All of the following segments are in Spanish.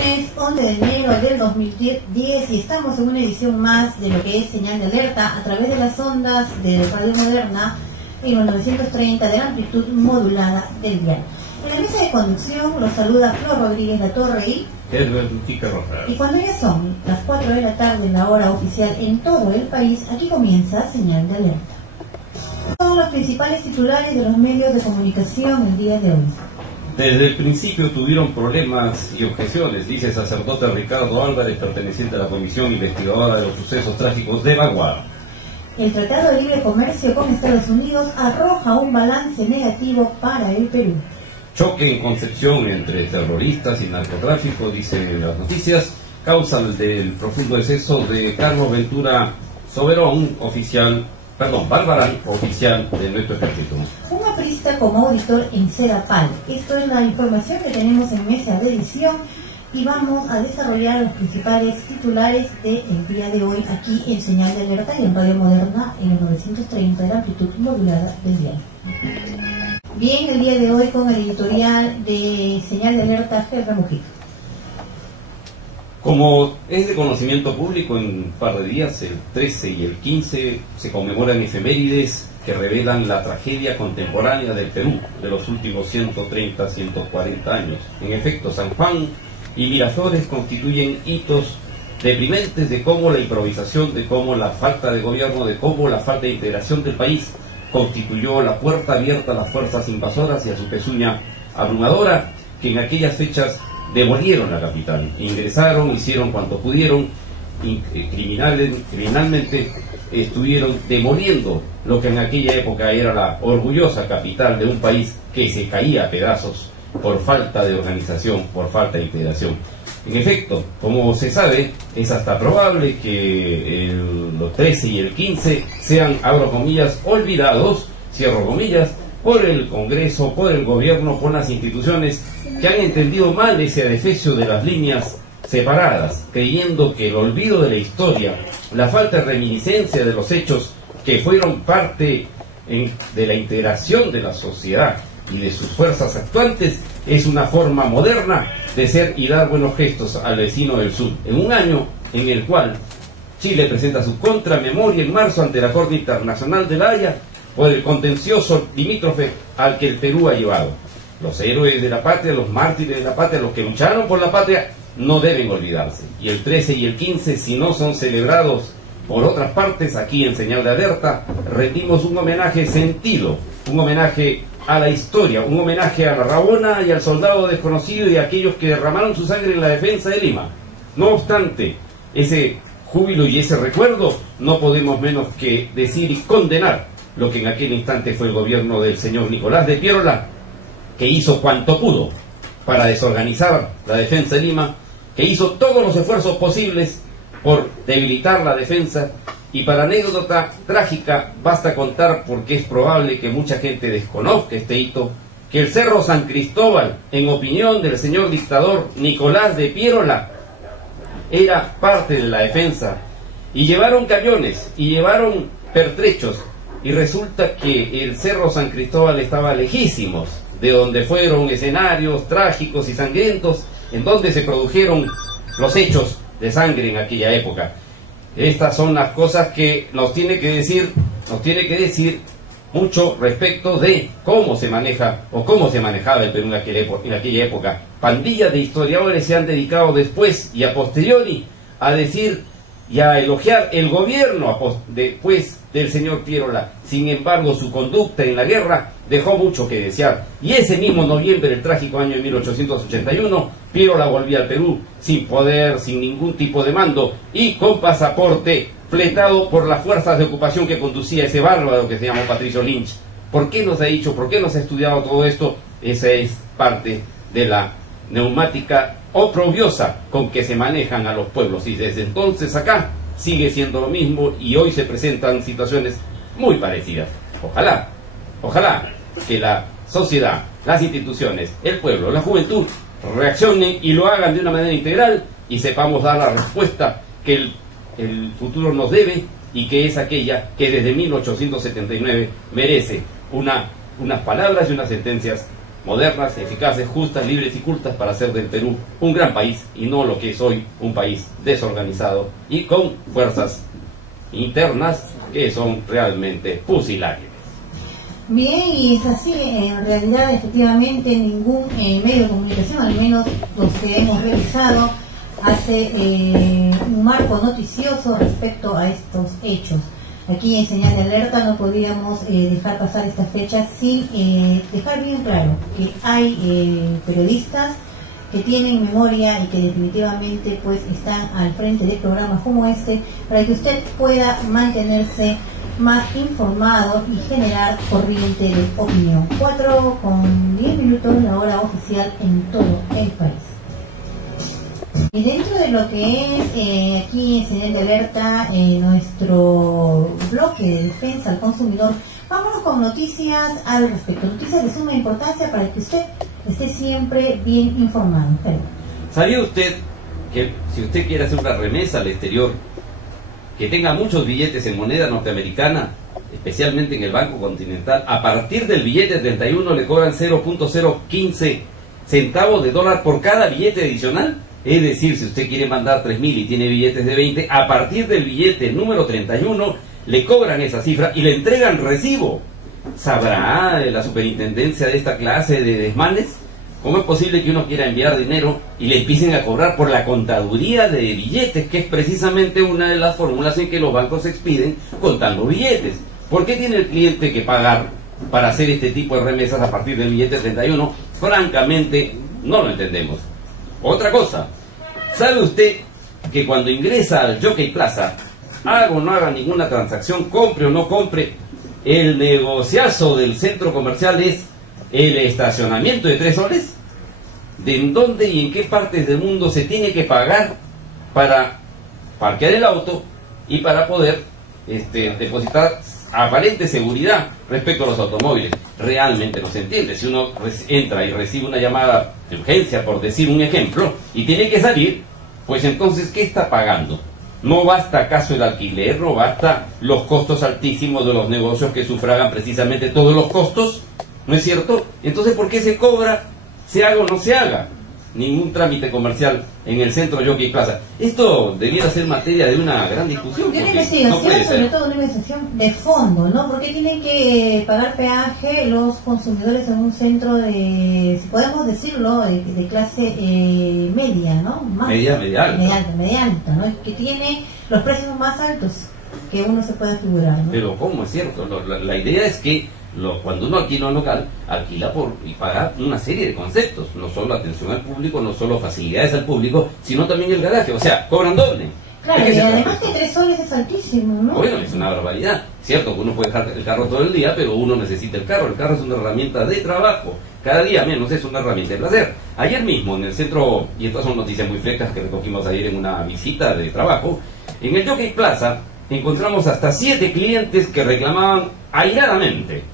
lunes 11 de enero del 2010 y estamos en una edición más de lo que es Señal de Alerta a través de las ondas de Radio Moderna en los 930 de la amplitud modulada del dial. En la mesa de conducción los saluda Flor Rodríguez La Torre y cuando ya son las 4 de la tarde en la hora oficial en todo el país, aquí comienza Señal de Alerta. Son los principales titulares de los medios de comunicación el día de hoy. Desde el principio tuvieron problemas y objeciones, dice el sacerdote Ricardo Álvarez, perteneciente a la Comisión Investigadora de los Sucesos Trágicos de Baguá. El Tratado de Libre Comercio con Estados Unidos arroja un balance negativo para el Perú. Choque en Concepción entre terroristas y narcotráfico, dicen las noticias, causa del profundo deceso de Carlos Ventura Soberón, Barbarán, oficial de nuestro ejército. Un aprista como auditor en Sedapal. Esto es la información que tenemos en mesa de edición y vamos a desarrollar los principales titulares del día de hoy aquí en Señal de Alerta y en Radio Moderna en el 930 de la amplitud modulada del día. Bien, el día de hoy con el editorial de Señal de Alerta, Gerardo Mujica. Como es de conocimiento público, en un par de días, el 13 y el 15, se conmemoran efemérides que revelan la tragedia contemporánea del Perú de los últimos 130, 140 años. En efecto, San Juan y Miraflores constituyen hitos deprimentes de cómo la improvisación, de cómo la falta de gobierno, de cómo la falta de integración del país constituyó la puerta abierta a las fuerzas invasoras y a su pezuña abrumadora, que en aquellas fechas demolieron la capital, ingresaron, hicieron cuanto pudieron, criminalmente estuvieron demoliendo lo que en aquella época era la orgullosa capital de un país que se caía a pedazos por falta de organización, por falta de integración. En efecto, como se sabe, es hasta probable que los 13 y el 15 sean, abro comillas, olvidados, cierro comillas, por el Congreso, por el gobierno, por las instituciones que han entendido mal ese adefesio de las líneas separadas, creyendo que el olvido de la historia, la falta de reminiscencia de los hechos que fueron parte de la integración de la sociedad y de sus fuerzas actuantes, es una forma moderna de ser y dar buenos gestos al vecino del sur, en un año en el cual Chile presenta su contramemoria en marzo ante la Corte Internacional de La Haya por el contencioso limítrofe al que el Perú ha llevado. Los héroes de la patria, los mártires de la patria, los que lucharon por la patria, no deben olvidarse. Y el 13 y el 15, si no son celebrados por otras partes, aquí en Señal de Alerta, rendimos un homenaje sentido, un homenaje a la historia, un homenaje a la Rabona y al soldado desconocido y a aquellos que derramaron su sangre en la defensa de Lima. No obstante, ese júbilo y ese recuerdo, no podemos menos que decir y condenar lo que en aquel instante fue el gobierno del señor Nicolás de Piérola, que hizo cuanto pudo para desorganizar la defensa de Lima, que hizo todos los esfuerzos posibles por debilitar la defensa. Y para anécdota trágica, basta contar, porque es probable que mucha gente desconozca este hito, que el Cerro San Cristóbal, en opinión del señor dictador Nicolás de Piérola, era parte de la defensa, y llevaron cañones, y llevaron pertrechos, y resulta que el Cerro San Cristóbal estaba lejísimos de donde fueron escenarios trágicos y sangrientos, en donde se produjeron los hechos de sangre en aquella época. Estas son las cosas que nos tiene que decir mucho respecto de cómo se maneja o cómo se manejaba el Perú en aquella época. Pandillas de historiadores se han dedicado después y a posteriori a decir y a elogiar el gobierno después del señor Piérola. Sin embargo, su conducta en la guerra dejó mucho que desear. Y ese mismo noviembre del trágico año de 1881, Piérola volvía al Perú sin poder, sin ningún tipo de mando y con pasaporte fletado por las fuerzas de ocupación que conducía ese bárbaro que se llamó Patricio Lynch. ¿Por qué nos ha dicho, por qué nos ha estudiado todo esto? Esa es parte de la neumática oprobiosa con que se manejan a los pueblos, y desde entonces acá sigue siendo lo mismo, y hoy se presentan situaciones muy parecidas. Ojalá que la sociedad, las instituciones, el pueblo, la juventud reaccionen y lo hagan de una manera integral y sepamos dar la respuesta que el futuro nos debe, y que es aquella que desde 1879 merece unas palabras y unas sentencias modernas, eficaces, justas, libres y cultas para hacer del Perú un gran país y no lo que es hoy un país desorganizado y con fuerzas internas que son realmente pusilánimes. Bien, y es así, en realidad efectivamente ningún medio de comunicación, al menos los que hemos revisado, hace un marco noticioso respecto a estos hechos. Aquí en Señal de Alerta no podíamos dejar pasar esta fecha sin dejar bien claro que hay periodistas que tienen memoria y que definitivamente pues están al frente de programas como este para que usted pueda mantenerse más informado y generar corriente de opinión. 4:10 la hora oficial en todo el país. Y dentro de lo que es aquí en Señal de Alerta, nuestro bloque de defensa al consumidor, vámonos con noticias al respecto, noticias de suma importancia para que usted esté siempre bien informado. ¿Sabía usted que si usted quiere hacer una remesa al exterior, que tenga muchos billetes en moneda norteamericana, especialmente en el Banco Continental, a partir del billete 31 le cobran 0.015 centavos de dólar por cada billete adicional? Es decir, si usted quiere mandar 3.000 y tiene billetes de 20, a partir del billete número 31 le cobran esa cifra y le entregan recibo. ¿Sabrá la superintendencia de esta clase de desmanes? ¿Cómo es posible que uno quiera enviar dinero y le empiecen a cobrar por la contaduría de billetes, que es precisamente una de las fórmulas en que los bancos expiden contando billetes? ¿Por qué tiene el cliente que pagar para hacer este tipo de remesas a partir del billete 31? Francamente, no lo entendemos. Otra cosa, ¿sabe usted que cuando ingresa al Jockey Plaza, haga o no haga ninguna transacción, compre o no compre, el negociazo del centro comercial es el estacionamiento de 3 soles? ¿De en dónde y en qué partes del mundo se tiene que pagar para parquear el auto y para poder depositar aparente seguridad respecto a los automóviles? Realmente no se entiende. Si uno entra y recibe una llamada de urgencia, por decir un ejemplo, y tiene que salir, pues entonces, ¿qué está pagando? ¿No basta acaso el alquiler? ¿No basta los costos altísimos de los negocios que sufragan precisamente todos los costos? ¿No es cierto? Entonces, ¿por qué se cobra, se haga o no se haga ningún trámite comercial en el centro Jockey Plaza? Esto debiera ser materia de una gran discusión. De una investigación, sobre todo una investigación de fondo, ¿no? ¿Por qué tienen que pagar peaje los consumidores en un centro de, si podemos decirlo, de clase media, ¿no? Más, media alta, ¿no? Que tiene los precios más altos que uno se pueda figurar, ¿no? Pero ¿cómo es cierto? La idea es que cuando uno alquila un local, alquila y paga una serie de conceptos, no solo atención al público, no solo facilidades al público, sino también el garaje, o sea, cobran doble. Claro, y además que 3 soles es altísimo, ¿no? Bueno, es una barbaridad. Cierto que uno puede dejar el carro todo el día, pero uno necesita el carro es una herramienta de trabajo, cada día menos es una herramienta de placer. Ayer mismo en el centro, y estas son noticias muy frescas que recogimos ayer en una visita de trabajo, en el Jockey Plaza encontramos hasta 7 clientes que reclamaban airadamente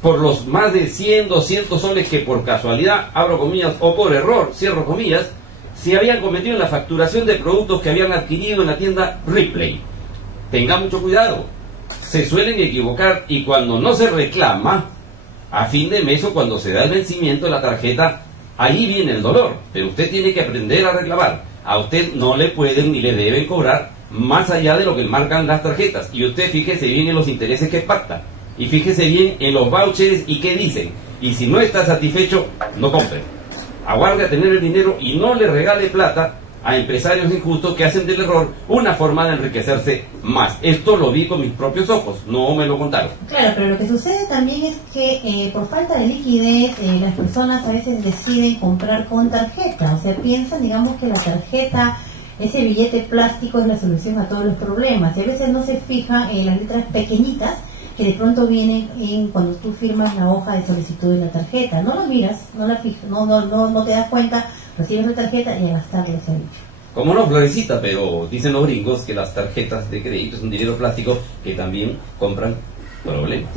por los más de 100, 200 soles que por casualidad, abro comillas, o por error, cierro comillas, se habían cometido en la facturación de productos que habían adquirido en la tienda Ripley. Tenga mucho cuidado, se suelen equivocar y cuando no se reclama, a fin de mes o cuando se da el vencimiento de la tarjeta, ahí viene el dolor, pero usted tiene que aprender a reclamar. A usted no le pueden ni le deben cobrar más allá de lo que marcan las tarjetas. Y usted fíjese bien en los intereses que pacta. Y fíjese bien en los vouchers y qué dicen. Y si no está satisfecho, no compre. Aguarde a tener el dinero y no le regale plata a empresarios injustos que hacen del error una forma de enriquecerse más. Esto lo vi con mis propios ojos, no me lo contaron. Claro, pero lo que sucede también es que por falta de liquidez las personas a veces deciden comprar con tarjeta. O sea, piensan, digamos, que la tarjeta, ese billete plástico es la solución a todos los problemas. Y a veces no se fija en las letras pequeñitas que de pronto vienen cuando tú firmas la hoja de solicitud de la tarjeta. No la miras, no la fijas, no te das cuenta, recibes la tarjeta y a gastarla se ha dicho. Como no, Florecita, pero dicen los gringos que las tarjetas de crédito es un dinero plástico que también compran problemas.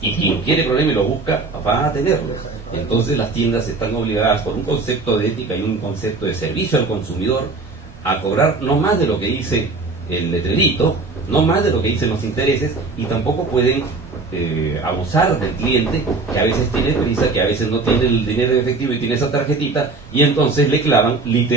Y quien quiere problemas y lo busca, va a tenerlos. Entonces las tiendas están obligadas por un concepto de ética y un concepto de servicio al consumidor a cobrar no más de lo que dice el letrerito, no más de lo que dicen los intereses, y tampoco pueden abusar del cliente, que a veces tiene prisa, que a veces no tiene el dinero en efectivo y tiene esa tarjetita, y entonces le clavan literalmente